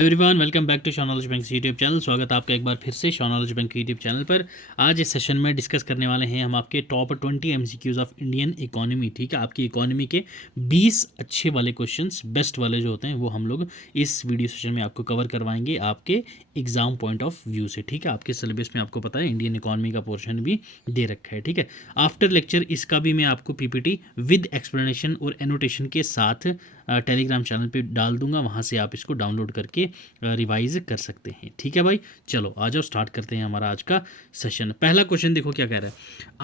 Everyone welcome back to Shah knowledge bank YouTube channel. स्वागत है आपका एक बार फिर से Shah knowledge bank YouTube channel पर। आज इस सेशन में डिस्कस करने वाले हैं हम आपके top 20 MCQs of Indian economy. ठीक है, आपकी इकोनॉमी के 20 अच्छे वाले क्वेश्चंस, बेस्ट वाले जो होते हैं वो हम लोग इस वीडियो सेशन में आपको कवर करवाएंगे आपके एग्जाम पॉइंट ऑफ व्यू से। ठीक है, आपके सिलेबस में आपको पता है इंडियन इकोनॉमी का पोर्शन भी दे रखा है। ठीक है, आफ्टर लेक्चर इसका भी मैं आपको पीपीटी विद एक्सप्लेनेशन और एनोटेशन के साथ टेलीग्राम चैनल पे डाल दूंगा, वहाँ से आप इसको डाउनलोड करके रिवाइज कर सकते हैं। ठीक है भाई, चलो आ जाओ स्टार्ट करते हैं हमारा आज का सेशन। पहला क्वेश्चन देखो क्या कह रहा है।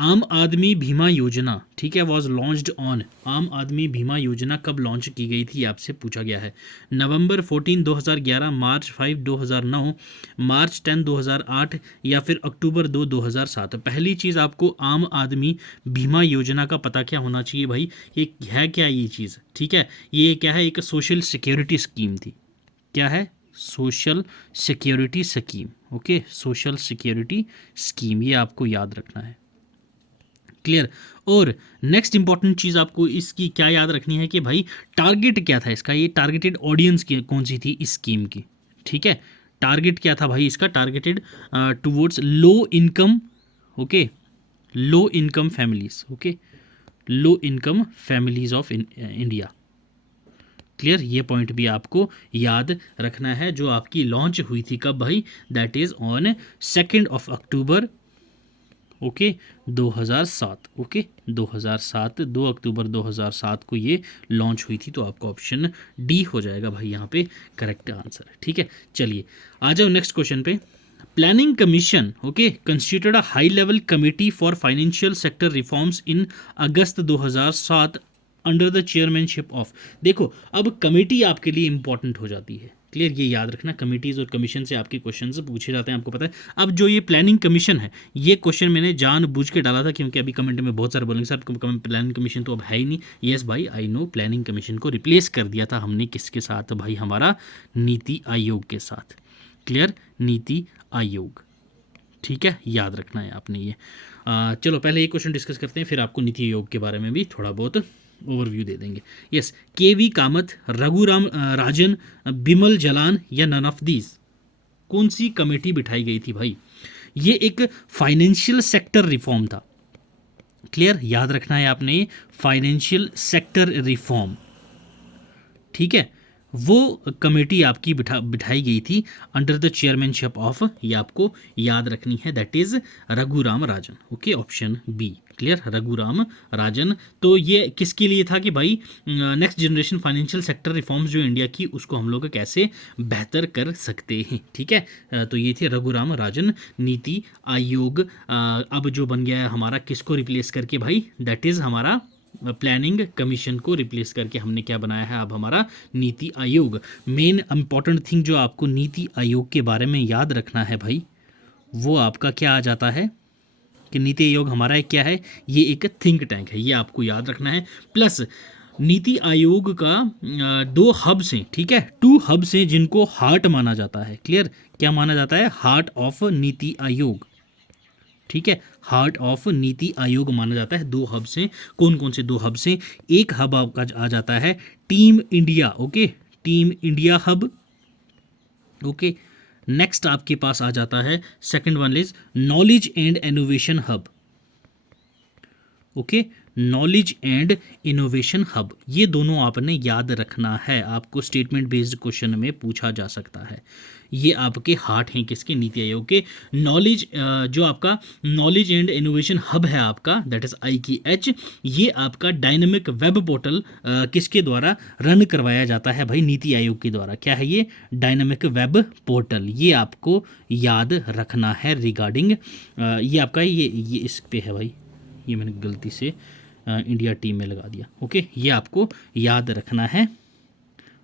आम आदमी बीमा योजना, ठीक है, वॉज लॉन्च्ड ऑन। आम आदमी बीमा योजना कब लॉन्च की गई थी आपसे पूछा गया है। नवंबर 14 2011, मार्च 5 2009, मार्च 10 2008 या फिर अक्टूबर 2 2007। पहली चीज़ आपको आम आदमी बीमा योजना का पता क्या होना चाहिए भाई, ये है क्या ये चीज़। ठीक है, ये क्या है, एक सोशल सिक्योरिटी स्कीम थी। क्या है? Social security scheme. Okay, social security scheme, ये आपको याद रखना है। क्लियर। और नेक्स्ट इंपॉर्टेंट चीज़ आपको इसकी क्या याद रखनी है कि भाई टारगेट क्या था इसका, ये टारगेटेड ऑडियंस की कौन सी थी इस स्कीम की। ठीक है, टारगेट क्या था भाई इसका, targeted towards low income. Okay, low income families. Okay, low income families of India. Clear, ये पॉइंट भी आपको याद रखना है। जो आपकी लॉन्च हुई थी कब भाई, that is on 2 October. Okay, 2007। Okay, 2007, 2 अक्टूबर 2007 को ये लॉन्च हुई थी। तो आपका ऑप्शन डी हो जाएगा भाई यहाँ पे करेक्ट आंसर। ठीक है, चलिए आ जाओ नेक्स्ट क्वेश्चन पे। Planning commission, okay, constituted a high level committee for financial sector reforms in August 2007 under the chairmanship of. देखो अब कमेटी आपके लिए इंपॉर्टेंट हो जाती है। क्लियर, ये याद रखना, कमिटीज़ और कमीशन से आपके क्वेश्चंस पूछे जाते हैं, आपको पता है। अब जो ये प्लानिंग कमीशन है, ये क्वेश्चन मैंने जानबूझ के डाला था क्योंकि अभी कमेंट में बहुत सारे बोलेंगे सर प्लानिंग कमीशन तो अब है ही नहीं। यस भाई, आई नो, प्लानिंग कमीशन को रिप्लेस कर दिया था हमने किसके साथ भाई, हमारा नीति आयोग के साथ। क्लियर, नीति आयोग। ठीक है, याद रखना है आपने ये। चलो पहले ये क्वेश्चन डिस्कस करते हैं, फिर आपको नीति आयोग के बारे में भी थोड़ा बहुत ओवरव्यू दे देंगे। यस, केवी कामत, रघुराम राजन, बिमल जलान या नन ऑफ दीज। कौन सी कमेटी बिठाई गई थी भाई? ये एक फाइनेंशियल सेक्टर रिफॉर्म था। क्लियर, याद रखना है आपने, फाइनेंशियल सेक्टर रिफॉर्म। ठीक है, वो कमेटी आपकी बिठाई गई थी अंडर द चेयरमैनशिप ऑफ, ये आपको याद रखनी है, that is Raghuram Rajan. Okay, option B. Clear, Raghuram Rajan. तो ये किसके लिए था कि भाई next generation financial sector reforms जो इंडिया की, उसको हम लोग कैसे बेहतर कर सकते हैं। ठीक है, तो ये थे रघुराम राजन। नीति आयोग अब जो बन गया है हमारा, किसको रिप्लेस करके भाई, दैट इज हमारा प्लानिंग कमीशन को रिप्लेस करके हमने क्या बनाया है अब, हमारा NITI Aayog. Main important thing जो आपको नीति आयोग के बारे में याद रखना है भाई, वो आपका क्या आ जाता है कि नीति आयोग हमारा एक क्या है, ये एक थिंक टैंक है, ये आपको याद रखना है। प्लस नीति आयोग का 2 हब्स हैं। ठीक है, 2 हब्स हैं जिनको हार्ट माना जाता है। क्लियर, क्या माना जाता है, हार्ट ऑफ नीति आयोग। ठीक है, हार्ट ऑफ नीति आयोग माना जाता है। 2 हब्स हैं, कौन कौन से 2 हब्स हैं? एक हब आपका आ जाता है team India. Okay, team India hub. Okay, next आपके पास आ जाता है second one is knowledge and innovation hub. Okay, knowledge and innovation hub, ये दोनों आपने याद रखना है, आपको स्टेटमेंट बेस्ड क्वेश्चन में पूछा जा सकता है। ये आपके हार्ट हैं किसके, नीति आयोग के। नॉलेज जो आपका नॉलेज एंड इनोवेशन हब है आपका, दैट इज आई की एच, ये आपका डायनेमिक वेब पोर्टल किसके द्वारा रन करवाया जाता है भाई, नीति आयोग के द्वारा। क्या है ये, डायनेमिक वेब पोर्टल, ये आपको याद रखना है रिगार्डिंग ये आपका ये इस पे है भाई, ये मैंने गलती से इंडिया टीम में लगा दिया। ओके, ये आपको याद रखना है,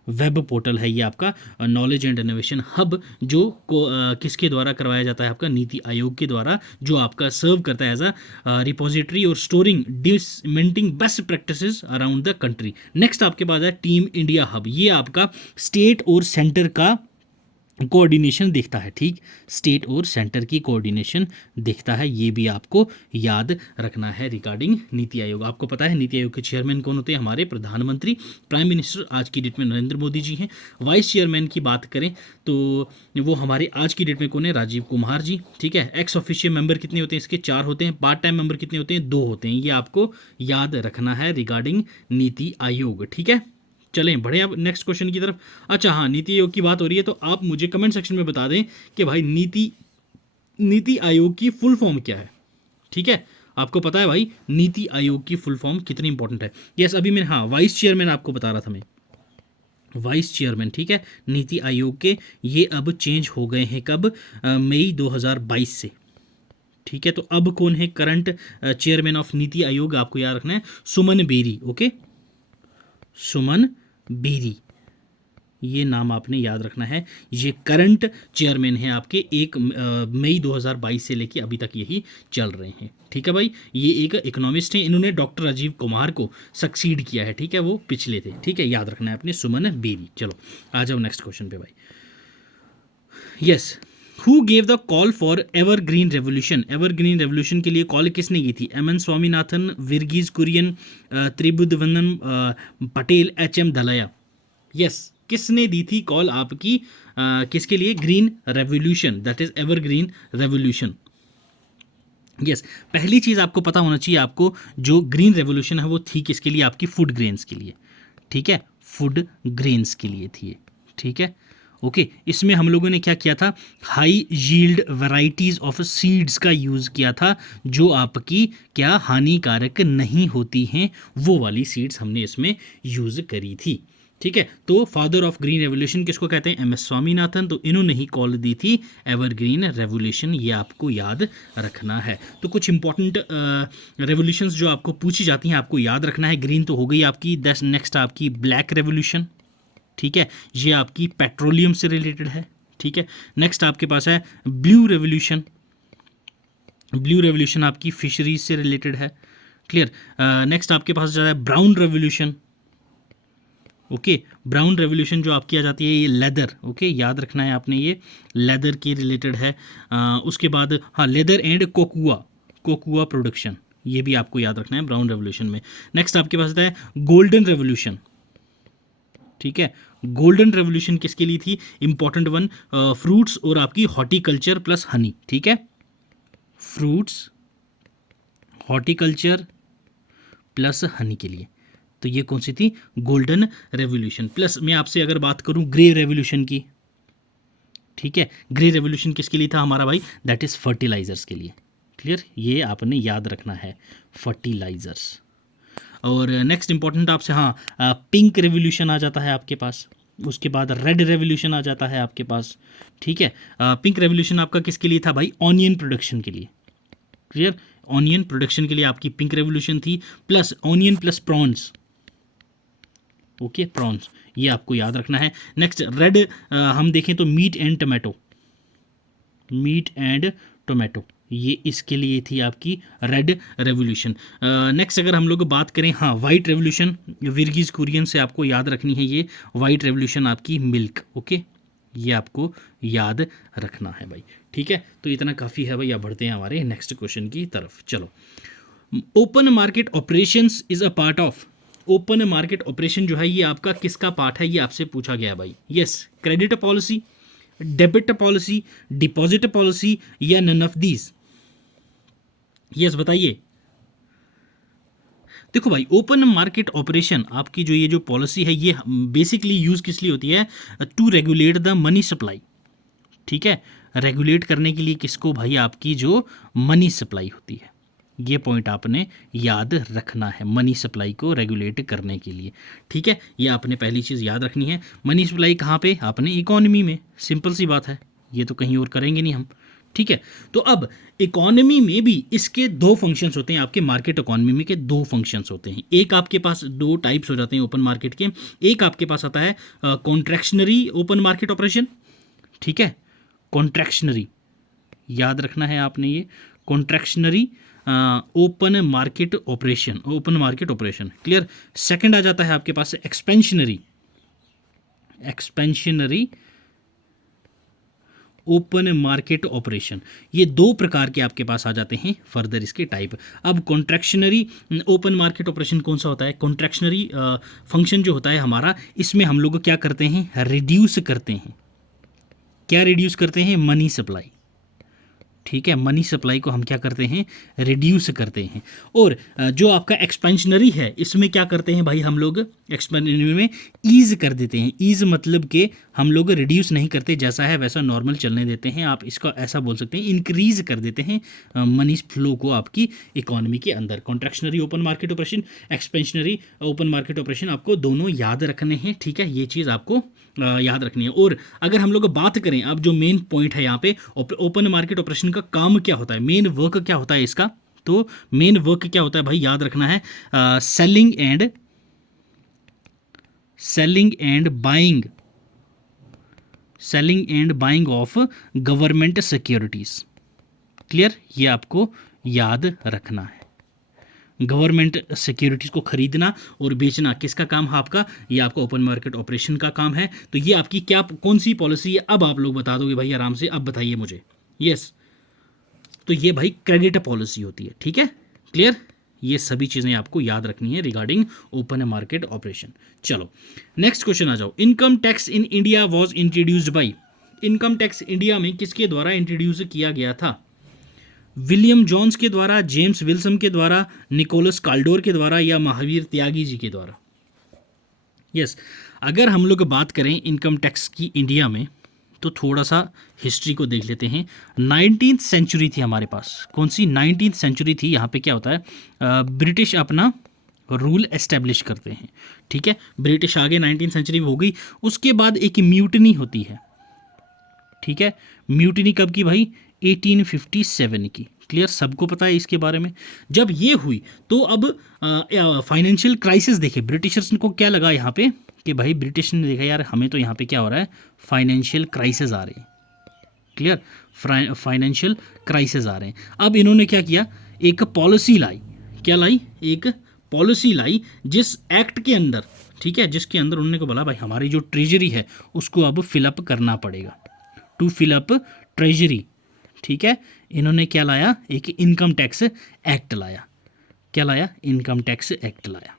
वेब पोर्टल है ये आपका नॉलेज एंड इनोवेशन हब, जो किसके द्वारा करवाया जाता है आपका, नीति आयोग के द्वारा, जो आपका सर्व करता है एज अ रिपोजिटरी और storing disseminating best practices around the country. Next आपके पास है टीम इंडिया हब, ये आपका स्टेट और सेंटर का कोऑर्डिनेशन देखता है, ठीक, स्टेट और सेंटर की कोऑर्डिनेशन देखता है, ये भी आपको याद रखना है रिगार्डिंग नीति आयोग। आपको पता है नीति आयोग के चेयरमैन कौन होते हैं? हमारे प्रधानमंत्री, प्राइम मिनिस्टर आज की डेट में नरेंद्र मोदी जी हैं। वाइस चेयरमैन की बात करें तो वो हमारे आज की डेट में कौन है? राजीव कुमार जी, ठीक है। एक्स ऑफिशियल मेंबर कितने होते हैं इसके? 4 होते हैं। पार्ट टाइम मेंबर कितने होते हैं? 2 होते हैं। ये आपको याद रखना है रिगार्डिंग नीति आयोग, ठीक है। चलें बढ़े अब नेक्स्ट क्वेश्चन की तरफ। अच्छा हाँ, नीति आयोग की बात हो रही है तो आप मुझे कमेंट सेक्शन में बता दें कि भाई नीति आयोग की फुल फॉर्म क्या है, ठीक है। आपको पता है भाई नीति आयोग की फुल फॉर्म कितनी इंपॉर्टेंट है? यस, अभी मैं हाँ वाइस चेयरमैन आपको बता रहा था मैं, वाइस चेयरमैन, ठीक है, नीति आयोग के, ये अब चेंज हो गए हैं कब? मई 2022 से, ठीक है। तो अब कौन है current chairman of NITI Aayog? आपको याद रखना है सुमन बेरी, ओके, सुमन बेरी, ये नाम आपने याद रखना है। ये करंट चेयरमैन है आपके, 1 मई 2022 से लेके अभी तक यही चल रहे हैं, ठीक है भाई। ये एक इकोनॉमिस्ट हैं, इन्होंने डॉक्टर राजीव कुमार को सक्सीड किया है, ठीक है, वो पिछले थे, ठीक है, याद रखना है अपने सुमन बेरी। चलो आ जाओ नेक्स्ट क्वेश्चन पे भाई। Yes, who gave the call for evergreen revolution? Evergreen revolution के लिए कॉल किसने की थी? M N Swaminathan, Verghese Kurien, Tribhuvandas Patel, H M Dalaya. Yes, किसने दी थी कॉल आपकी किसके लिए? Green revolution, that is evergreen revolution. Yes, पहली चीज आपको पता होना चाहिए, आपको जो ग्रीन रेवोल्यूशन है वो थी किसके लिए? आपकी फूड ग्रेन्स के लिए, ठीक है, फूड ग्रेन्स के लिए थी, ठीक है, ओके। इसमें हम लोगों ने क्या किया था? High yield varieties of seeds का यूज़ किया था, जो आपकी क्या हानिकारक नहीं होती हैं, वो वाली सीड्स हमने इसमें यूज़ करी थी, ठीक है। तो फादर ऑफ ग्रीन रेवोल्यूशन किसको कहते हैं? M S Swaminathan. तो इन्होंने ही कॉल दी थी एवरग्रीन रेवोल्यूशन, ये आपको याद रखना है। तो कुछ इंपॉर्टेंट रेवोल्यूशंस जो आपको पूछी जाती हैं आपको याद रखना है। ग्रीन तो हो गई आपकी, दैट्स नेक्स्ट आपकी ब्लैक रेवोल्यूशन, ठीक है, ये आपकी पेट्रोलियम से रिलेटेड है, ठीक है। नेक्स्ट आपके पास है ब्लू रेवोल्यूशन, ब्लू रेवोल्यूशन आपकी फिशरीज से रिलेटेड है, क्लियर। नेक्स्ट आपके पास जो है brown revolution, okay, brown revolution जो आपकी आ जाती है ये लेदर, ओके, याद रखना है आपने, ये लेदर के रिलेटेड है। उसके बाद हाँ लेदर एंड कोकुआ प्रोडक्शन, ये भी आपको याद रखना है ब्राउन रेवोल्यूशन में। नेक्स्ट आपके पास आता है गोल्डन रेवोल्यूशन, ठीक है। गोल्डन रेवोल्यूशन किसके लिए थी? इंपॉर्टेंट वन, फ्रूट्स और आपकी हॉर्टिकल्चर प्लस हनी, ठीक है, फ्रूट्स, हॉर्टिकल्चर प्लस हनी के लिए। तो ये कौन सी थी? Golden revolution. प्लस मैं आपसे अगर बात करूं ग्रे रेवोल्यूशन की, ठीक है, ग्रे रेवोल्यूशन किसके लिए था हमारा भाई? दैट इज फर्टिलाइजर्स के लिए, क्लियर, ये आपने याद रखना है, फर्टिलाइजर्स। और नेक्स्ट इंपॉर्टेंट आपसे हाँ पिंक रेवोल्यूशन आ जाता है आपके पास, उसके बाद रेड रेवोल्यूशन आ जाता है आपके पास, ठीक है। पिंक रेवोल्यूशन आपका किसके लिए था भाई? ऑनियन प्रोडक्शन के लिए, क्लियर, ऑनियन प्रोडक्शन के लिए आपकी पिंक रेवोल्यूशन थी। Plus onion plus prawns, okay, prawns, ये आपको याद रखना है। नेक्स्ट रेड हम देखें तो meat and tomato, meat and tomato, ये इसके लिए थी आपकी रेड रेवोल्यूशन। नेक्स्ट अगर हम लोग बात करें हाँ वाइट रेवोल्यूशन, वर्गीज कुरियन से आपको याद रखनी है ये वाइट रेवोल्यूशन आपकी मिल्क, ओके, ये आपको याद रखना है भाई, ठीक है। तो इतना काफ़ी है भाई, अब बढ़ते हैं हमारे नेक्स्ट क्वेश्चन की तरफ। चलो, open market operations is a part of, open market operation जो है ये आपका किसका पार्ट है? ये आपसे पूछा गया भाई। Yes, credit policy, debit policy, deposit policy, या नन ऑफ दीज? यस बताइए। देखो भाई, ओपन मार्केट ऑपरेशन आपकी जो ये जो पॉलिसी है ये बेसिकली यूज किस लिए होती है? To regulate the money supply, ठीक है, रेगुलेट करने के लिए किसको भाई? आपकी जो मनी सप्लाई होती है, ये पॉइंट आपने याद रखना है, मनी सप्लाई को रेगुलेट करने के लिए, ठीक है। ये आपने पहली चीज़ याद रखनी है। मनी सप्लाई कहाँ पे? आपने इकोनॉमी में, सिंपल सी बात है, ये तो कहीं और करेंगे नहीं हम, ठीक है। तो अब इकोनॉमी में भी इसके 2 फंक्शंस होते हैं, आपके मार्केट इकोनॉमी में के 2 फंक्शंस होते हैं। एक आपके पास 2 टाइप्स हो जाते हैं ओपन मार्केट के। एक आपके पास आता है कॉन्ट्रैक्शनरी ओपन मार्केट ऑपरेशन, ठीक है, कॉन्ट्रैक्शनरी, याद रखना है आपने ये, contractionary open market operation, open market operation, clear. Second आ जाता है आपके पास expansionary, expansionary open market operation. ये दो प्रकार के आपके पास आ जाते हैं फर्दर इसके टाइप। अब कॉन्ट्रैक्शनरी ओपन मार्केट ऑपरेशन कौन सा होता है? कॉन्ट्रैक्शनरी फंक्शन जो होता है हमारा, इसमें हम लोग क्या करते हैं? रिड्यूस करते हैं। क्या रिड्यूस करते हैं? Money supply. ठीक है, मनी सप्लाई को हम क्या करते हैं? रिड्यूस करते हैं। और जो आपका एक्सपेंशनरी है, इसमें क्या करते हैं भाई हम लोग? एक्सपेंशनरी में ईज कर देते हैं। ईज मतलब कि हम लोग रिड्यूस नहीं करते, जैसा है वैसा नॉर्मल चलने देते हैं। आप इसका ऐसा बोल सकते हैं, इंक्रीज कर देते हैं मनी फ्लो को आपकी इकोनॉमी के अंदर। Contractionary open market operation, expansionary open market operation, आपको दोनों याद रखने हैं। ठीक है, ये चीज़ आपको याद रखनी है। और अगर हम लोग बात करें, अब जो मेन पॉइंट है यहाँ पे, ओपन मार्केट ऑपरेशन का काम क्या होता है, मेन वर्क क्या होता है इसका? तो मेन वर्क क्या होता है भाई, याद रखना है, selling and buying of government securities. Clear? ये आपको याद रखना है। गवर्नमेंट सिक्योरिटीज़ को खरीदना और बेचना किसका काम है आपका? ये आपका ओपन मार्केट ऑपरेशन का काम है। तो ये आपकी क्या, कौन सी पॉलिसी है? अब आप लोग बता दोगे भाई आराम से, अब बताइए मुझे। यस, तो ये भाई क्रेडिट पॉलिसी होती है। ठीक है, क्लियर? ये सभी चीज़ें आपको याद रखनी है रिगार्डिंग ओपन मार्केट ऑपरेशन। चलो नेक्स्ट क्वेश्चन आ जाओ। Income tax in India was introduced by. Income tax India में किसके द्वारा इंट्रोड्यूस किया गया था? विलियम जॉन्स के द्वारा, जेम्स विल्सन के द्वारा, निकोलस काल्डोर के द्वारा, या महावीर त्यागी जी के द्वारा? यस, अगर हम लोग बात करें इनकम टैक्स की इंडिया में, तो थोड़ा सा हिस्ट्री को देख लेते हैं। 19th सेंचुरी थी हमारे पास। कौन सी? 19th सेंचुरी थी। यहाँ पे क्या होता है, ब्रिटिश अपना रूल एस्टेब्लिश करते हैं। ठीक है, ब्रिटिश आगे 19th सेंचुरी में हो गई। उसके बाद एक म्यूटनी होती है। ठीक है, म्यूटनी कब की भाई? 1857 की। क्लियर? सबको पता है इसके बारे में। जब ये हुई तो अब फाइनेंशियल क्राइसिस देखे ब्रिटिशर्स को, क्या लगा यहाँ पे कि भाई ब्रिटिश ने देखा यार हमें तो यहाँ पे क्या हो रहा है, फाइनेंशियल क्राइसिस आ रहे हैं। क्लियर? फाइनेंशियल क्राइसिस आ रहे हैं। अब इन्होंने क्या किया? एक पॉलिसी लाई। क्या लाई? एक पॉलिसी लाई जिस एक्ट के अंदर, ठीक है, जिसके अंदर उन्होंने को बोला भाई हमारी जो ट्रेजरी है उसको अब फिलअप करना पड़ेगा, टू फिलअप ट्रेजरी। ठीक है, इन्होंने क्या लाया? एक इनकम टैक्स एक्ट लाया। क्या लाया? इनकम टैक्स एक्ट लाया।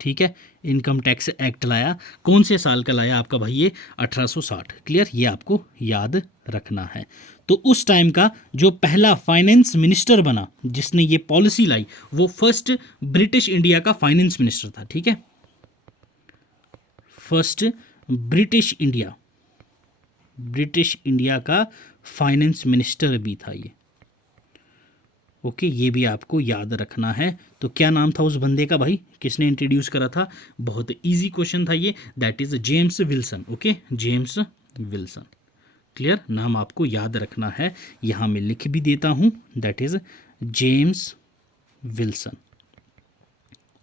ठीक है, इनकम टैक्स एक्ट लाया। कौन से साल का लाया आपका भाई? ये 1860। क्लियर? ये आपको याद रखना है। तो उस टाइम का जो पहला फाइनेंस मिनिस्टर बना जिसने ये पॉलिसी लाई, वो फर्स्ट ब्रिटिश इंडिया का फाइनेंस मिनिस्टर था। ठीक है, फर्स्ट ब्रिटिश इंडिया का फाइनेंस मिनिस्टर भी था ये। ओके, ये भी आपको याद रखना है। तो क्या नाम था उस बंदे का भाई? किसने इंट्रोड्यूस करा था? बहुत इजी क्वेश्चन था ये, that is James Wilson. Okay, James Wilson. Clear? नाम आपको याद रखना है, यहाँ मैं लिख भी देता हूँ, that is James Wilson.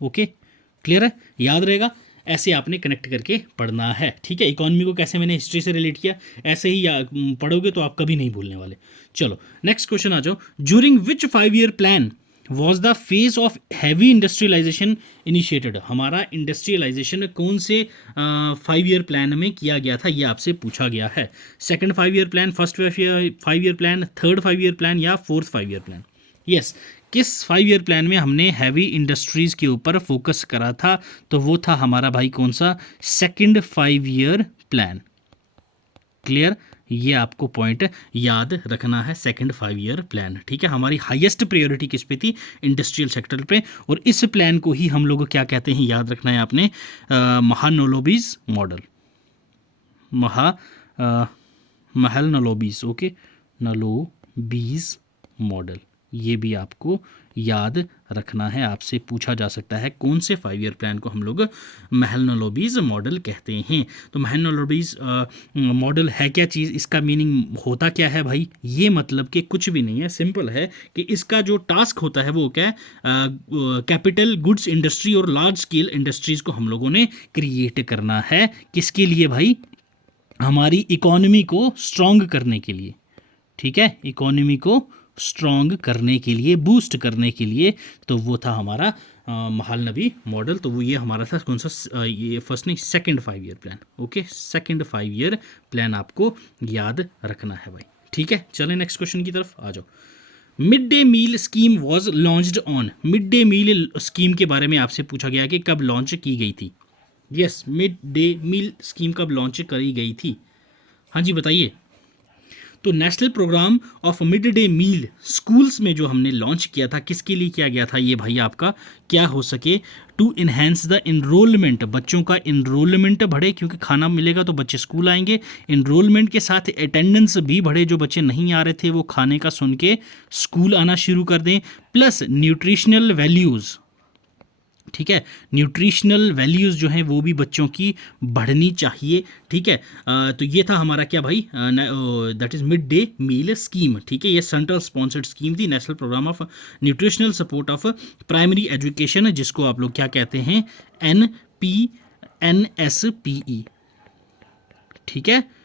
Okay, clear है? याद रहेगा, ऐसे आपने कनेक्ट करके पढ़ना है। ठीक है, इकोनॉमी को कैसे मैंने हिस्ट्री से रिलेट किया, ऐसे ही पढ़ोगे तो आप कभी नहीं भूलने वाले। चलो नेक्स्ट क्वेश्चन आ जाओ। During which 5-year plan was the phase of heavy industrialization initiated. हमारा इंडस्ट्रियलाइजेशन कौन से 5-year प्लान में किया गया था, ये आपसे पूछा गया है। Second 5-year plan, first 5-year plan, third 5-year plan, या फोर्थ 5-year प्लान? यस, किस 5-year प्लान में हमने हैवी इंडस्ट्रीज़ के ऊपर फोकस करा था? तो वो था हमारा भाई कौन सा? Second 5-year plan. क्लियर? ये आपको पॉइंट याद रखना है, सेकंड 5-year प्लान। ठीक है, हमारी हाईएस्ट प्रायोरिटी किस पे थी? इंडस्ट्रियल सेक्टर पे। और इस प्लान को ही हम लोग क्या कहते हैं, याद रखना है आपने, महालनोबिस मॉडल। महालनोबिस। ओके, नलोबिस मॉडल, ये भी आपको याद रखना है। आपसे पूछा जा सकता है कौन से 5-year प्लान को हम लोग महालनोबिस मॉडल कहते हैं। तो महालनोबिस मॉडल है क्या चीज़, इसका मीनिंग होता क्या है भाई? ये मतलब कि कुछ भी नहीं है, सिंपल है कि इसका जो टास्क होता है वो क्या है, कैपिटल गुड्स इंडस्ट्री और लार्ज स्केल इंडस्ट्रीज़ को हम लोगों ने क्रिएट करना है। किसके लिए भाई? हमारी इकोनॉमी को स्ट्रॉन्ग करने के लिए। ठीक है, इकोनॉमी को स्ट्रॉन्ग करने के लिए, बूस्ट करने के लिए। तो वो था हमारा महालनबी मॉडल। तो वो ये हमारा था कौन सा, ये फर्स्ट नहीं, second 5 year plan. Okay, second 5 year plan आपको याद रखना है भाई। ठीक है, चलें नेक्स्ट क्वेश्चन की तरफ आ जाओ। Mid day meal scheme was launched on, mid day meal scheme के बारे में आपसे पूछा गया कि कब लॉन्च की गई थी। Yes, mid day meal scheme कब लॉन्च करी गई थी? हाँ जी बताइए। तो national programme of mid day meal schools में जो हमने लॉन्च किया था, किसके लिए किया गया था ये भाई आपका, क्या हो सके, टू इन्हेंस द इनरोलमेंट, बच्चों का इनरोलमेंट बढ़े क्योंकि खाना मिलेगा तो बच्चे स्कूल आएंगे। इनरोलमेंट के साथ अटेंडेंस भी बढ़े, जो बच्चे नहीं आ रहे थे वो खाने का सुन के स्कूल आना शुरू कर दें। प्लस न्यूट्रिशनल वैल्यूज़, ठीक है, न्यूट्रिशनल वैल्यूज़ जो हैं वो भी बच्चों की बढ़नी चाहिए। ठीक है, तो ये था हमारा क्या भाई, that is mid day meal scheme. ठीक है, ये सेंट्रल स्पॉन्सर्ड स्कीम थी, national programme of nutritional support of primary education, जिसको आप लोग क्या कहते हैं, NSPE। ठीक है,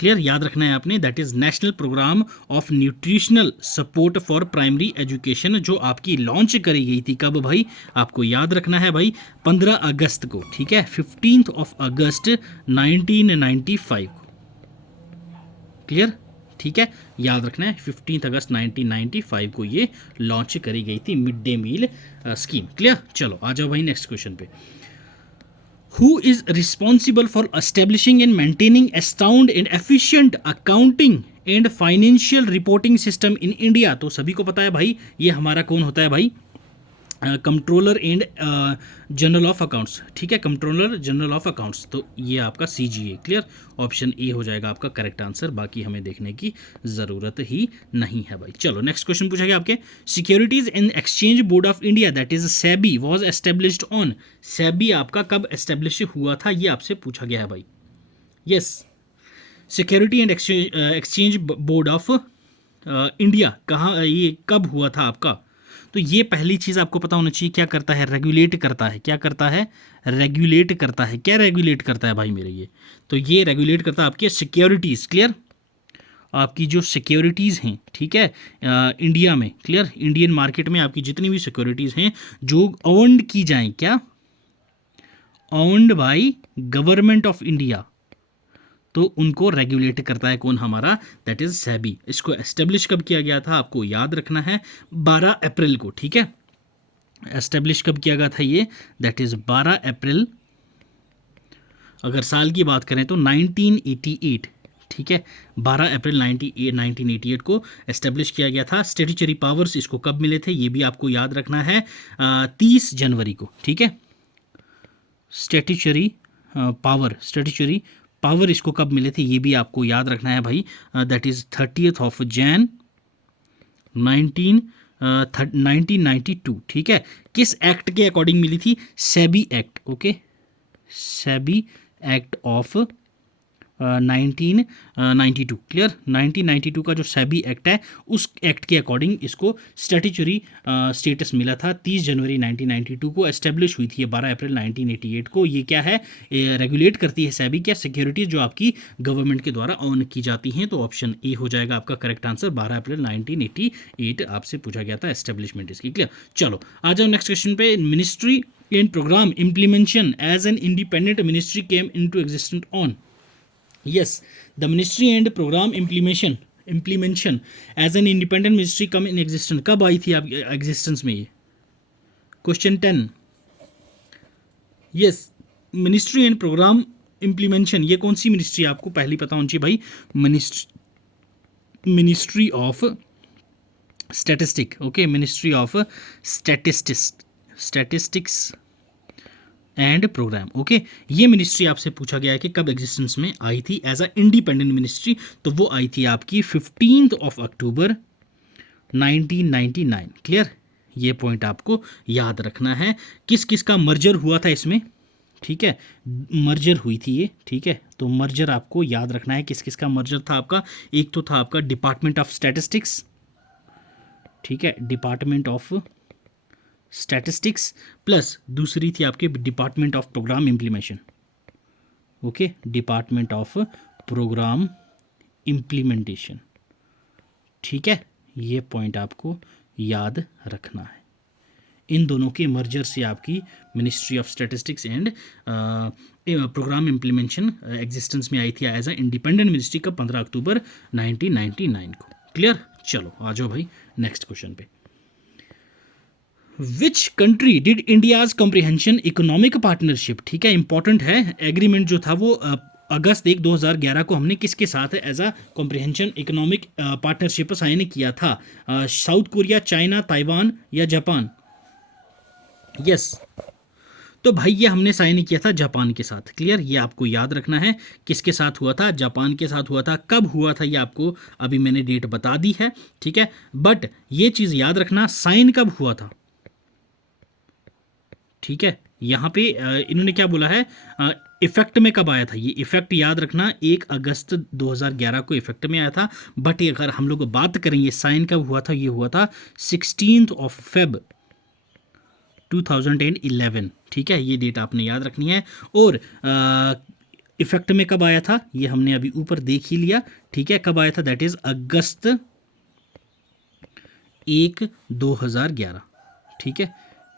क्लियर, याद रखना है आपने, that is national programme of nutritional support for primary education, जो आपकी लॉन्च करी गई थी कब भाई, आपको याद रखना है भाई, 15 अगस्त को। ठीक है, 15 अगस्त 1995 को। क्लियर, ठीक है, याद रखना है, 15 अगस्त 1995 को ये लॉन्च करी गई थी mid day meal scheme. Clear, चलो आ जाओ भाई नेक्स्ट क्वेश्चन पे। Who is responsible for establishing and maintaining a sound and efficient accounting and financial reporting system in India? तो सभी को पता है भाई, ये हमारा कौन होता है भाई, controller and general of accounts. ठीक है, कंट्रोलर जनरल ऑफ अकाउंट्स, तो ये आपका CGA। क्लियर, ऑप्शन ए हो जाएगा आपका करेक्ट आंसर, बाकी हमें देखने की ज़रूरत ही नहीं है भाई। चलो नेक्स्ट क्वेश्चन पूछा गया आपके, securities and exchange board of India that is SEBI was established on, SEBI आपका कब एस्टेब्लिश हुआ था ये आपसे पूछा गया है भाई। Yes, security and exchange board of India कहाँ, ये कब हुआ था आपका? तो ये पहली चीज़ आपको पता होना चाहिए, क्या करता है, रेगुलेट करता है। क्या करता है, रेगुलेट करता है। क्या रेगुलेट करता है भाई मेरे ये, तो ये रेगुलेट करता है आपके सिक्योरिटीज़। क्लियर, आपकी जो सिक्योरिटीज़ हैं, ठीक है, इंडिया में, क्लियर, इंडियन मार्केट में आपकी जितनी भी सिक्योरिटीज़ हैं जो ओन्ड की जाएं, क्या owned by government of India, तो उनको रेगुलेट करता है कौन, हमारा, दैट इज SEBI। इसको एस्टेब्लिश कब किया गया था आपको याद रखना है, 12 अप्रैल को। ठीक है, एस्टेब्लिश कब किया गया था ये, दैट इज 12 अप्रैल। अगर साल की बात करें तो 1988। ठीक है, 12 अप्रैल 1988 को एस्टेब्लिश किया गया था। स्टैट्यूटरी पावर्स इसको कब मिले थे ये भी आपको याद रखना है, 30 जनवरी को। ठीक है, स्टैट्यूटरी पावर इसको कब मिले थे ये भी आपको याद रखना है भाई, दैट इज 30 जैन 1992। ठीक है, किस एक्ट के अकॉर्डिंग मिली थी, SEBI act. Okay, SEBI act of 1992। Clear, 1992 का जो SEBI एक्ट है उस एक्ट के अकॉर्डिंग इसको स्टैट्यूटरी स्टेटस मिला था। 30 जनवरी 1992 को एस्टेब्लिश हुई थी ये 12 अप्रैल 1988 को। ये क्या है, रेगुलेट करती है SEBI क्या, सिक्योरिटीज जो आपकी गवर्नमेंट के द्वारा ऑन की जाती हैं। तो ऑप्शन ए हो जाएगा आपका करेक्ट आंसर, 12 अप्रैल 1988 आपसे पूछा गया था एस्टेब्लिशमेंट इसकी। क्लियर, चलो आ जाओ नेक्स्ट क्वेश्चन पे। Ministry and programme implementation as an independent ministry came into existence on. Yes, the ministry and program implementation as an independent ministry come in existence, कब आई थी आप एग्जिस्टेंस में ये, question 10। Yes, ministry and programme implementation, ये कौन सी ministry आपको पहली पता होनी चाहिए भाई, ministry of statistic. Okay, ministry of statistics and programme. Okay, ये मिनिस्ट्री आपसे पूछा गया है कि कब एग्जिस्टेंस में आई थी एज अ इंडिपेंडेंट मिनिस्ट्री, तो वो आई थी आपकी 15 अक्टूबर 1999। क्लियर, ये पॉइंट आपको याद रखना है। किस किस का मर्जर हुआ था इसमें, ठीक है, मर्जर हुई थी ये। ठीक है, तो मर्जर आपको याद रखना है, किस किस का मर्जर था आपका, एक तो था आपका डिपार्टमेंट ऑफ स्टैटिस्टिक्स, ठीक है, डिपार्टमेंट ऑफ स्टैटिस्टिक्स, प्लस दूसरी थी आपके department of programme implementation. Okay, department of programme implementation. ठीक है, ये पॉइंट आपको याद रखना है। इन दोनों के मर्जर से आपकी ministry of statistics and programme implementation existence में आई थी एज अ इंडिपेंडेंट मिनिस्ट्री का 15 अक्टूबर 1999 को। क्लियर? चलो आ जाओ भाई नेक्स्ट क्वेश्चन पे। Which country did India's comprehension economic partnership, ठीक है, इंपॉर्टेंट है, एग्रीमेंट जो था वो अगस्त 1 2011 को हमने किसके साथ as a comprehension economic partnership sign किया था? साउथ कोरिया, चाइना, ताइवान या जापान? यस तो भाई ये हमने साइन किया था जापान के साथ। क्लियर? ये आपको याद रखना है किसके साथ हुआ था, जापान के साथ हुआ था। कब हुआ था ये आपको अभी मैंने डेट बता दी है, ठीक है, बट ये चीज़ याद रखना साइन कब हुआ था, ठीक है। यहाँ पे इन्होंने क्या बोला है, इफेक्ट में कब आया था, ये इफेक्ट याद रखना 1 अगस्त 2011 को इफेक्ट में आया था। बट अगर हम लोग बात करेंगे साइन कब हुआ था, ये हुआ था 16 Feb 2011, ठीक है, ये डेट आपने याद रखनी है। और इफेक्ट में कब आया था ये हमने अभी ऊपर देख ही लिया, ठीक है, कब आया था, दैट इज अगस्त 1 2011, ठीक है,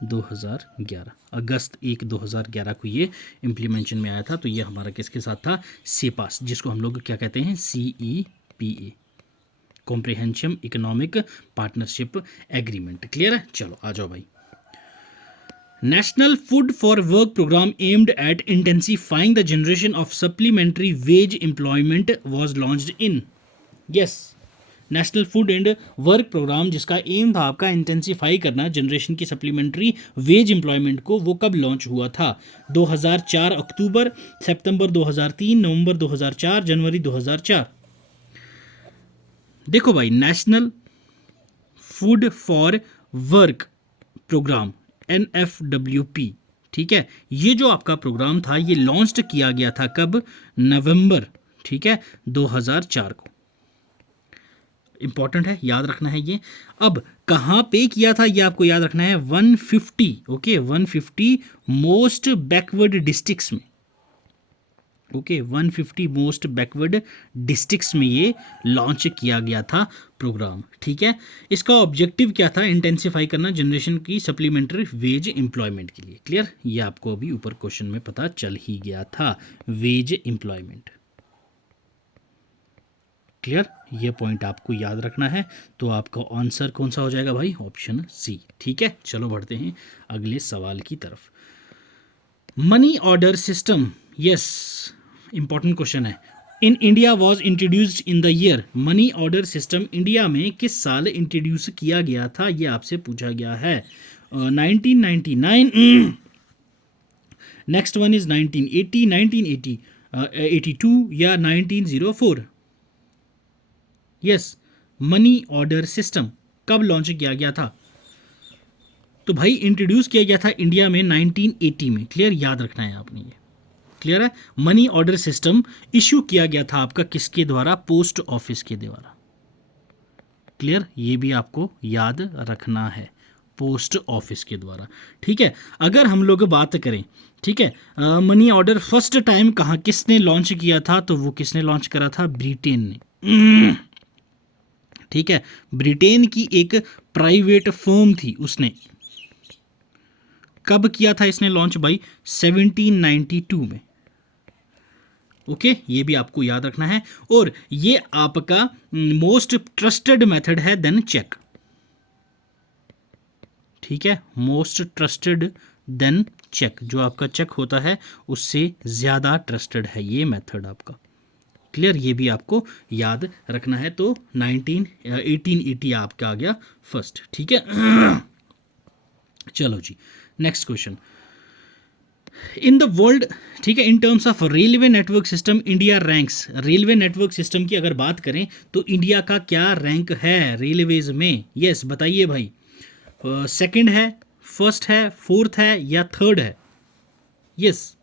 2011 अगस्त 1 2011 को ये इम्प्लीमेंटेशन में आया था। तो ये हमारा किसके साथ था, सेपास, जिसको हम लोग क्या कहते हैं, CEPA, comprehension economic partnership agreement. Clear है? चलो आ जाओ भाई। National food for work programme aimed at intensifying the generation of supplementary wage employment was launched in, yes, national food and work programme जिसका एम था आपका इंटेंसिफाई करना generation की सप्लीमेंट्री वेज एम्प्लॉयमेंट को, वो कब लॉन्च हुआ था? 2004 अक्टूबर, सितंबर 2003, नवंबर 2004, जनवरी 2004। देखो भाई, national food for work programme NFWP, ठीक है, ये जो आपका प्रोग्राम था ये लॉन्च किया गया था कब, नवंबर, ठीक है, 2004 को। इंपॉर्टेंट है, याद रखना है ये। अब कहाँ पे किया था ये आपको याद रखना है, 150, ओके, 150 मोस्ट बैकवर्ड डिस्ट्रिक्ट्स में, ओके, 150 मोस्ट बैकवर्ड डिस्ट्रिक्ट्स में ये लॉन्च किया गया था प्रोग्राम, ठीक है। इसका ऑब्जेक्टिव क्या था, इंटेंसिफाई करना जनरेशन की सप्लीमेंट्री वेज एम्प्लॉयमेंट के लिए। क्लियर? ये आपको अभी ऊपर क्वेश्चन में पता चल ही गया था, वेज एम्प्लॉयमेंट। क्लियर? ये पॉइंट आपको याद रखना है। तो आपका आंसर कौन सा हो जाएगा भाई, ऑप्शन सी, ठीक है। चलो बढ़ते हैं अगले सवाल की तरफ। Money order system, yes, important question है। In India was introduced in the year, money order system India में किस साल इंट्रोड्यूस किया गया था, ये आपसे पूछा गया है। 1999, नेक्स्ट वन इज 1980, 1980, 82 या 1904। यस, मनी ऑर्डर सिस्टम कब लॉन्च किया गया था? तो भाई इंट्रोड्यूस किया गया था इंडिया में 1980 में। क्लियर? याद रखना है आपने ये। क्लियर है? मनी ऑर्डर सिस्टम इश्यू किया गया था आपका किसके द्वारा, पोस्ट ऑफिस के द्वारा। क्लियर? ये भी आपको याद रखना है, पोस्ट ऑफिस के द्वारा, ठीक है। अगर हम लोग बात करें, ठीक है, मनी ऑर्डर फर्स्ट टाइम कहाँ किसने लॉन्च किया था, तो वो किसने लॉन्च करा था, ब्रिटेन ने, ठीक है। ब्रिटेन की एक प्राइवेट फर्म थी, उसने कब किया था इसने लॉन्च भाई, 1792 में, ओके, ये भी आपको याद रखना है। और ये आपका मोस्ट ट्रस्टेड मेथड है देन चेक, ठीक है, मोस्ट ट्रस्टेड देन चेक, जो आपका चेक होता है उससे ज्यादा ट्रस्टेड है ये मेथड आपका। क्लियर? ये भी आपको याद रखना है। तो 1880 आपका आ गया फर्स्ट, ठीक है। चलो जी, next question. In the world, ठीक है, in terms of railway network system India ranks, railway network system की अगर बात करें तो इंडिया का क्या रैंक है रेलवेज में? यस, बताइए भाई, सेकंड है, फर्स्ट है, फोर्थ है या थर्ड है? यस,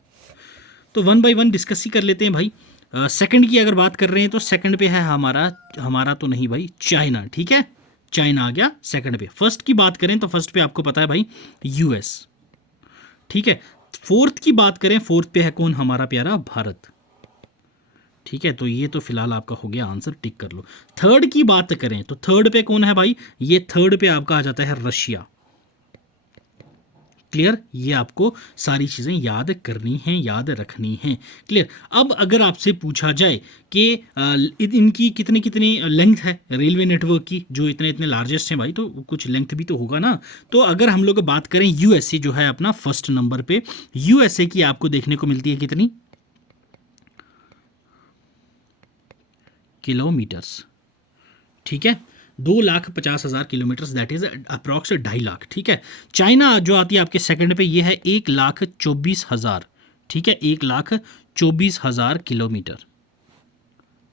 तो वन बाय वन डिस्कस ही कर लेते हैं भाई। सेकंड की अगर बात कर रहे हैं तो सेकंड पे है हमारा तो नहीं भाई, चाइना, ठीक है, चाइना आ गया सेकंड पे। फर्स्ट की बात करें तो फर्स्ट पे आपको पता है भाई US, ठीक है। फोर्थ की बात करें, फोर्थ पे है कौन, हमारा प्यारा भारत, ठीक है। तो ये तो फिलहाल आपका हो गया आंसर, टिक कर लो। थर्ड की बात करें तो थर्ड पे कौन है भाई, ये थर्ड पे आपका आ जाता है रशिया, क्लियर, ये आपको सारी चीज़ें याद करनी हैं, याद रखनी हैं। क्लियर। अब अगर आपसे पूछा जाए कि इनकी कितनी कितनी लेंथ है रेलवे नेटवर्क की, जो इतने इतने लार्जेस्ट हैं भाई, तो कुछ लेंथ भी तो होगा ना। तो अगर हम लोग बात करें यूएसए जो है अपना फर्स्ट नंबर पे, यूएसए की आपको देखने को मिलती है कितनी किलोमीटर्स, ठीक है, 2,50,000 kilometre, that is approx 2.5 lakh. ठीक है। चाइना जो आती है आपके सेकंड पे, ये है 1,24,000, ठीक है, 1,24,000 किलोमीटर।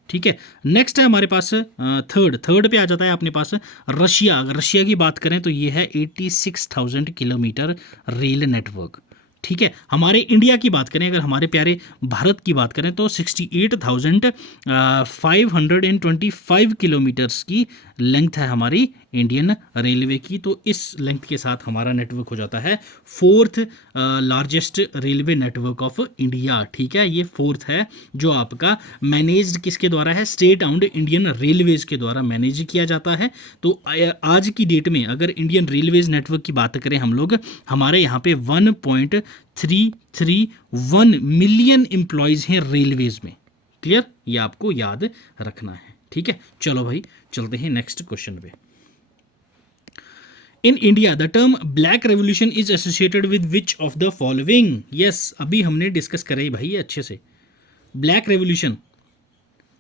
ठीक है। नेक्स्ट है हमारे पास थर्ड पे आ जाता है अपने पास रशिया। अगर रशिया की बात करें तो ये है 86,000 किलोमीटर रेल नेटवर्क। ठीक है। हमारे इंडिया की बात करें, अगर हमारे प्यारे भारत की बात करें तो 68,525 किलोमीटर्स की लेंथ है हमारी इंडियन रेलवे की। तो इस लेंथ के साथ हमारा नेटवर्क हो जाता है fourth largest railway network of India. ठीक है, ये फोर्थ है जो आपका मैनेज्ड किसके द्वारा है, स्टेट ओन्ड इंडियन रेलवेज के द्वारा मैनेज किया जाता है। तो आज की डेट में अगर इंडियन रेलवेज नेटवर्क की बात करें हम लोग, हमारे यहाँ पे 1.331 मिलियन एम्प्लॉयज़ हैं रेलवेज में। क्लियर, ये आपको याद रखना है। ठीक है, चलो भाई चलते हैं नेक्स्ट क्वेश्चन पे। In India the term black revolution is associated with which of the following. Yes, अभी हमने डिस्कस करे भाई अच्छे से। ब्लैक रेवोल्यूशन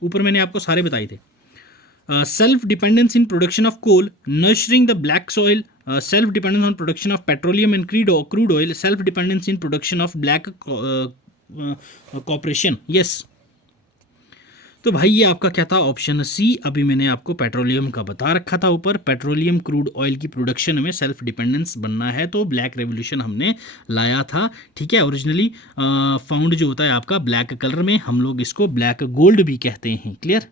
ऊपर मैंने आपको सारे बताए थे। Self dependence in production of coal, nurturing the black soil, self dependence on production of petroleum and crude oil, self dependence in production of black corporation. Yes, तो भाई ये आपका क्या था, ऑप्शन सी। अभी मैंने आपको पेट्रोलियम का बता रखा था ऊपर, पेट्रोलियम क्रूड ऑयल की प्रोडक्शन में सेल्फ डिपेंडेंस बनना है तो ब्लैक रेवोल्यूशन हमने लाया था। ठीक है, ओरिजिनली फाउंड जो होता है आपका ब्लैक कलर में, हम लोग इसको ब्लैक गोल्ड भी कहते हैं। क्लियर,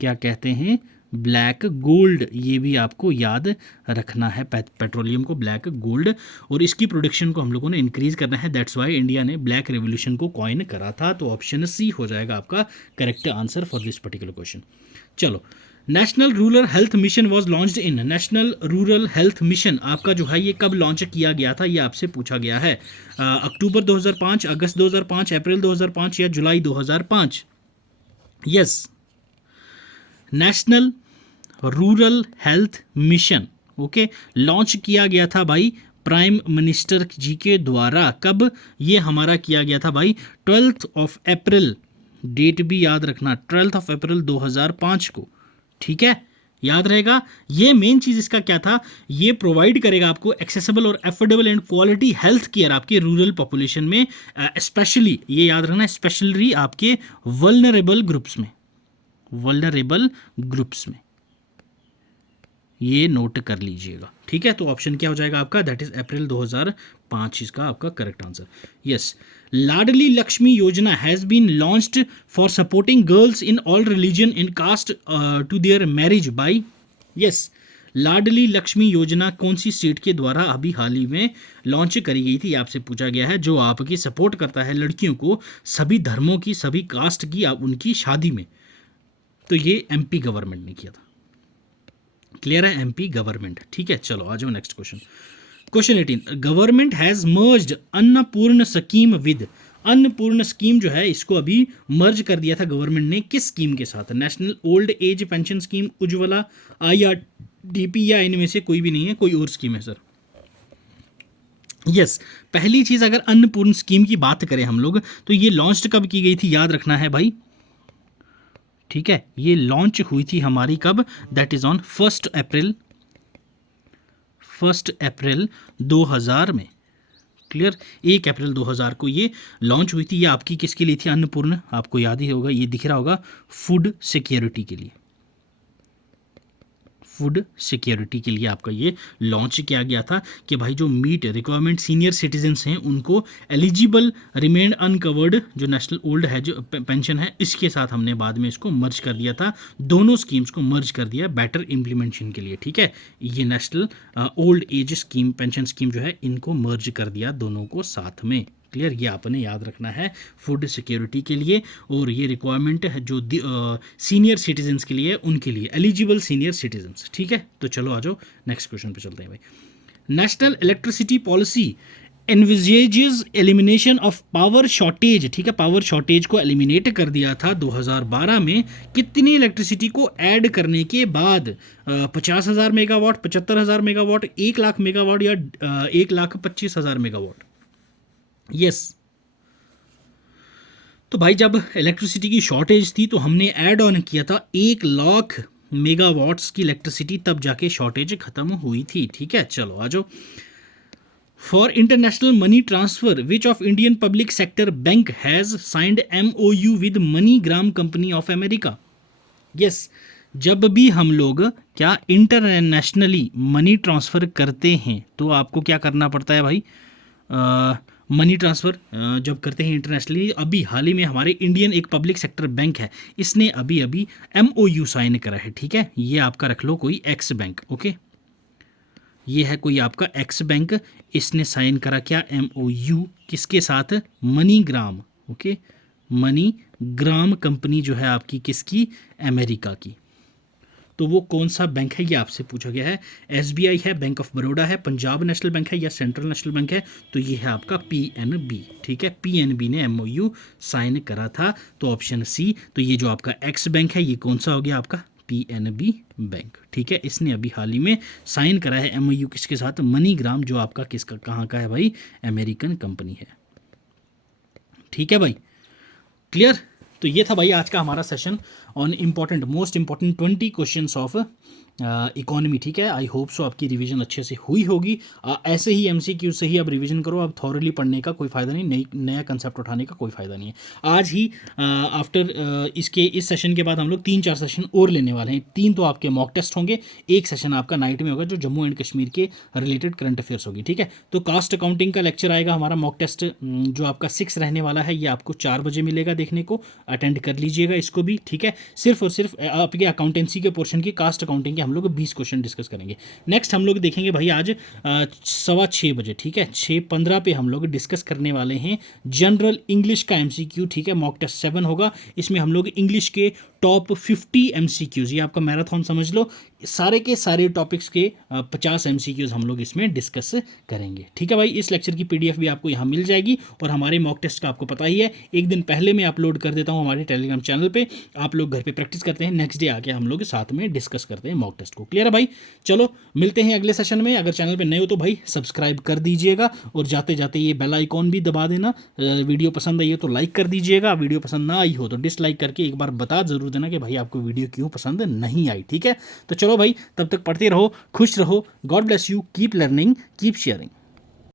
क्या कहते हैं, ब्लैक गोल्ड। ये भी आपको याद रखना है, पेट्रोलियम को ब्लैक गोल्ड, और इसकी प्रोडक्शन को हम लोगों ने इंक्रीज करना है। दैट्स वाई इंडिया ने ब्लैक रेवोल्यूशन को कॉइन करा था। तो ऑप्शन सी हो जाएगा आपका correct answer for this particular question. चलो, national rural health mission was launched in, national rural health mission आपका जो है ये कब लॉन्च किया गया था, ये आपसे पूछा गया है। अक्टूबर 2005, अगस्त 2005, अप्रैल 2005 या जुलाई 2005। Yes, national rural health mission okay launch किया गया था भाई प्राइम मिनिस्टर जी के द्वारा। कब ये हमारा किया गया था भाई, 12 अप्रैल, डेट भी याद रखना, 12 अप्रैल 2005 को। ठीक है, याद रहेगा। ये मेन चीज इसका क्या था, ये प्रोवाइड करेगा आपको एक्सेसिबल और affordable and quality health care आपके रूरल पॉपुलेशन में, स्पेशली ये याद रखना, स्पेशली आपके वल्नरेबल ग्रुप्स में, वल्नरेबल ग्रुप्स में, ये नोट कर लीजिएगा। ठीक है, तो ऑप्शन क्या हो जाएगा आपका, दैट इज अप्रैल 2005 इसका आपका correct answer. Yes, Ladli Laxmi Yojana has been launched for supporting girls in all religion in caste to their marriage by. Yes, Ladli Laxmi Yojana कौन सी स्टेट के द्वारा अभी हाल ही में लॉन्च करी गई थी, आपसे पूछा गया है, जो आपकी सपोर्ट करता है लड़कियों को सभी धर्मों की, सभी कास्ट की, उनकी शादी में। तो ये एमपी गवर्नमेंट ने किया था। क्लियर है, एमपी गवर्नमेंट। ठीक है, चलो आ जाओ next question. Question 18, government has merged Annapurna scheme with, Annapurna scheme जो है इसको अभी मर्ज कर दिया था गवर्नमेंट ने किस स्कीम के साथ, national old age pension scheme, Ujjwala, IRDP, या इनमें से कोई भी नहीं है, कोई और स्कीम है सर। यस, पहली चीज अगर अन्नपूर्ण स्कीम की बात करें हम लोग तो ये लॉन्च कब की गई थी, याद रखना है भाई। ठीक है, ये लॉन्च हुई थी हमारी कब, दैट इज ऑन 1 अप्रैल 2000 में। क्लियर, 1 अप्रैल 2000 को ये लॉन्च हुई थी। ये आपकी किसके लिए थी, अन्नपूर्ण, आपको याद ही होगा, ये दिख रहा होगा, फूड सिक्योरिटी के लिए, फूड सिक्योरिटी के लिए आपका ये लॉन्च किया गया था कि भाई जो मीट रिक्वायरमेंट सीनियर सिटीजन्स हैं उनको एलिजिबल रिमेन अनकवर्ड, जो नेशनल ओल्ड है जो पेंशन है, इसके साथ हमने बाद में इसको मर्ज कर दिया था, दोनों स्कीम्स को मर्ज कर दिया बेटर इम्प्लीमेंटेशन के लिए। ठीक है, ये national old age scheme, pension scheme जो है, इनको मर्ज कर दिया दोनों को साथ में। क्लियर, ये आपने याद रखना है फूड सिक्योरिटी के लिए, और ये रिक्वायरमेंट है जो सीनियर सिटीजन्स के लिए, उनके लिए एलिजिबल सीनियर सिटीजन्स। ठीक है, तो चलो आ जाओ नेक्स्ट क्वेश्चन पे चलते हैं भाई। National electricity policy envisages elimination of power shortage, ठीक है, पावर शॉर्टेज को एलिमिनेट कर दिया था 2012 में। कितनी इलेक्ट्रिसिटी को ऐड करने के बाद 50,000 मेगावाट, 75,000 मेगावाट, 1,00,000 मेगावाट या 1,25,000 मेगावाट? यस। तो भाई जब इलेक्ट्रिसिटी की शॉर्टेज थी तो हमने ऐड ऑन किया था 1,00,000 मेगावाट्स की इलेक्ट्रिसिटी, तब जाके शॉर्टेज खत्म हुई थी। ठीक है, चलो आ जाओ। For international money transfer which of Indian public sector bank has signed MOU with MoneyGram company of America? Yes, जब भी हम लोग क्या इंटरनेशनली मनी ट्रांसफ़र करते हैं तो आपको क्या करना पड़ता है भाई? मनी ट्रांसफ़र जब करते हैं इंटरनेशनली, अभी हाल ही में हमारे इंडियन एक पब्लिक सेक्टर बैंक है, इसने अभी अभी MOU साइन करा है। ठीक है, ये आपका रख लो कोई एक्स बैंक, ओके, ये है कोई आपका एक्स बैंक, इसने साइन करा क्या? MOU किसके साथ? मनीग्राम, ओके, मनीग्राम कंपनी जो है आपकी किसकी? अमेरिका की। तो वो कौन सा बैंक है ये आपसे पूछा गया है। SBI है, बैंक ऑफ बड़ौदा है, पंजाब नेशनल बैंक है या सेंट्रल नेशनल बैंक है? तो ये है आपका PNB। ठीक है, PNB ने MOU साइन करा था, तो ऑप्शन सी। तो ये जो आपका एक्स बैंक है ये कौन सा हो गया आपका? PNB bank. ठीक है, इसने अभी हाल ही में साइन करा है MOU किसके साथ? मनीग्राम, जो आपका किसका कहाँ का है भाई? अमेरिकन कंपनी है। ठीक है भाई, क्लियर? तो ये था भाई आज का हमारा session on important, most important 20 questions of economy. ठीक है, आई होप सो आपकी रिवीजन अच्छे से हुई होगी। ऐसे ही MCQ से ही अब रिवीजन करो, अब थॉरली पढ़ने का कोई फ़ायदा नहीं, नया कंसेप्ट उठाने का कोई फ़ायदा नहीं है। आज ही आफ्टर इसके इस सेशन के बाद हम लोग 3-4 सेशन और लेने वाले हैं। 3 तो आपके मॉक टेस्ट होंगे, एक सेशन आपका नाइट में होगा जो जम्मू एंड कश्मीर के रिलेटेड करंट अफेयर्स होगी। ठीक है, तो कास्ट अकाउंटिंग का लेक्चर आएगा हमारा मॉक टेस्ट, जो आपका 6 रहने वाला है, ये आपको 4 बजे मिलेगा देखने को, अटेंड कर लीजिएगा इसको भी। ठीक है, सिर्फ और सिर्फ आपके अकाउंटेंसी के पोर्शन की, कास्ट अकाउंटिंग के हम लोग 20 क्वेश्चन डिस्कस करेंगे। नेक्स्ट हम लोग देखेंगे भाई आज 6:15 बजे। ठीक है, 6:15 पे हम लोग डिस्कस करने वाले हैं जनरल इंग्लिश का MCQ। ठीक है, मॉक टेस्ट 7 होगा, इसमें हम लोग इंग्लिश के टॉप 50 MCQs, ये आपका मैराथन समझ लो, सारे के सारे टॉपिक्स के 50 MCQs हम लोग इसमें डिस्कस करेंगे। ठीक है भाई, इस लेक्चर की PDF भी आपको यहाँ मिल जाएगी, और हमारे मॉक टेस्ट का आपको पता ही है, एक दिन पहले मैं अपलोड कर देता हूँ हमारे टेलीग्राम चैनल पे, आप लोग घर पे प्रैक्टिस करते हैं, नेक्स्ट डे आके हम लोग साथ में डिस्कस करते हैं मॉक टेस्ट को। क्लियर है भाई? चलो मिलते हैं अगले सेशन में। अगर चैनल पे नए हो तो भाई सब्सक्राइब कर दीजिएगा, और जाते जाते ये बेल आइकॉन भी दबा देना। वीडियो पसंद आई हो तो लाइक कर दीजिएगा, वीडियो पसंद ना आई हो तो डिसलाइक करके एक बार बता जरूर देना कि भाई आपको वीडियो क्यों पसंद नहीं आई। ठीक है, तो चलो भाई, तब तक पढ़ते रहो, खुश रहो, God bless you, keep learning, keep sharing.